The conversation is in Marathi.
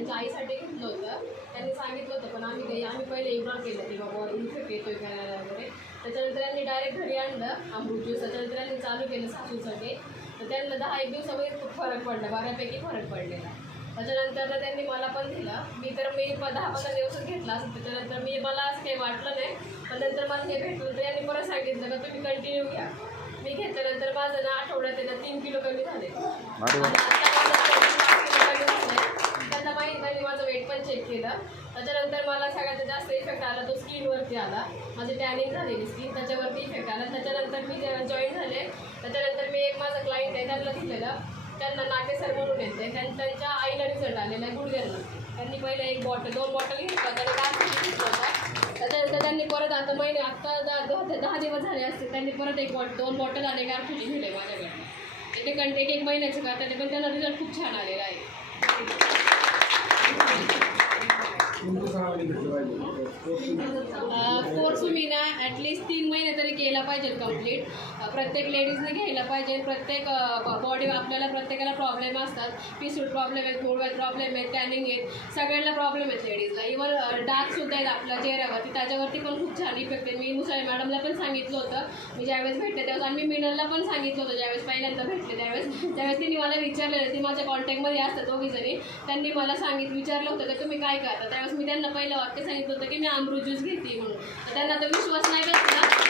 त्यांच्या आईसाठी घेतलं होतं. त्यांनी सांगितलं होतं पण आम्ही काही आम्ही पहिले इग्नोर केलं की बाबा इन्फेक्ट येतोय करायला वगैरे. त्याच्यानंतर त्यांनी डायरेक्ट घरी आणलं अमृत ज्यूस त्याच्यानंतर त्यांनी चालू केलं सासूसाठी. तर त्यांना दहा एक दिवसामध्ये खूप फरक पडला बऱ्यापैकी फरक पडलेला. त्याच्यानंतर त्यांनी मला पण दिलं. मी तर मी दहा पंधरा दिवसच घेतला असं त्याच्यानंतर मी मला असं काही वाटलं नाही. पण नंतर मला हे भेटलं. तर यांनी परत सांगितलं का तुम्ही कंटिन्यू घ्या. मी घेतल्यानंतर माझं ना आठवड्यात तीन किलो कमी झाले अरे वा. आणि आता माझं पाच किलो कमी झालंय. त्यांना माहीत नाही मी माझं वेट पण चेक केलं. त्याच्यानंतर मला सगळ्यात जास्त इफेक्ट आला तो स्किनवरती आला. माझी टॅनिंग झालेली स्किन त्याच्यावरती इफेक्ट आला. त्याच्यानंतर मी जॉईन झाले त्याच्यानंतर मी एक माझा क्लायंट आहे त्यांना दिलेलं. त्यांना नाटेसर म्हणून येते. त्यां त्यांच्या आईला रिझल्ट आलेला आहे गुडघ्यांना त्यांनी पहिले एक बॉटल दोन बॉटल घेतला त्याने घेतला होता त्याच्यानंतर त्यांनी परत आता महिने आत्ता दहा दहा दहा दिवस झाले असते त्यांनी परत एक बॉट दोन बॉटल आणि गारठुली दिले माझ्याकडे ते एक एक महिन्याचं का त्याने पण त्यांना रिझल्ट खूप छान आलेला आहे. कोर्स मी ना ॲटलिस्ट तीन महिने तरी केला पाहिजे कंप्लीट प्रत्येक लेडीजने घ्यायला पाहिजे. प्रत्येक बॉडी आपल्याला प्रत्येकाला प्रॉब्लेम असतात. पिसूट प्रॉब्लेम आहेत गोडवाय प्रॉब्लेम आहेत टॅनिंग आहेत. सगळ्यांना प्रॉब्लेम आहेत लेडीजला. इवन डार्कसुद्धा आहेत आपल्या चेहऱ्यावरती. त्याच्यावरती पण खूप छान इफेक्ट आहे. मी मुसळे मॅडमला पण सांगितलं होतं. मी ज्यावेळेस भेटले त्यावेळेस आम्ही मिनलला पण सांगितलं होतं ज्यावेळेस पहिल्यांदा भेटले त्यावेळेस. त्यावेळेस तिने मला विचारलेलं ती माझ्या कॉन्टॅक्टमध्ये असतात दोघीजणी त्यांनी मला सांगित विचारलं होतं की तुम्ही काय करता? त्यावेळेस मी त्यांना पहिलं वाक्य सांगितलं होतं की मी आमरू ज्यूस घेते म्हणून. तर त्यांना तर विश्वास नाही बसला.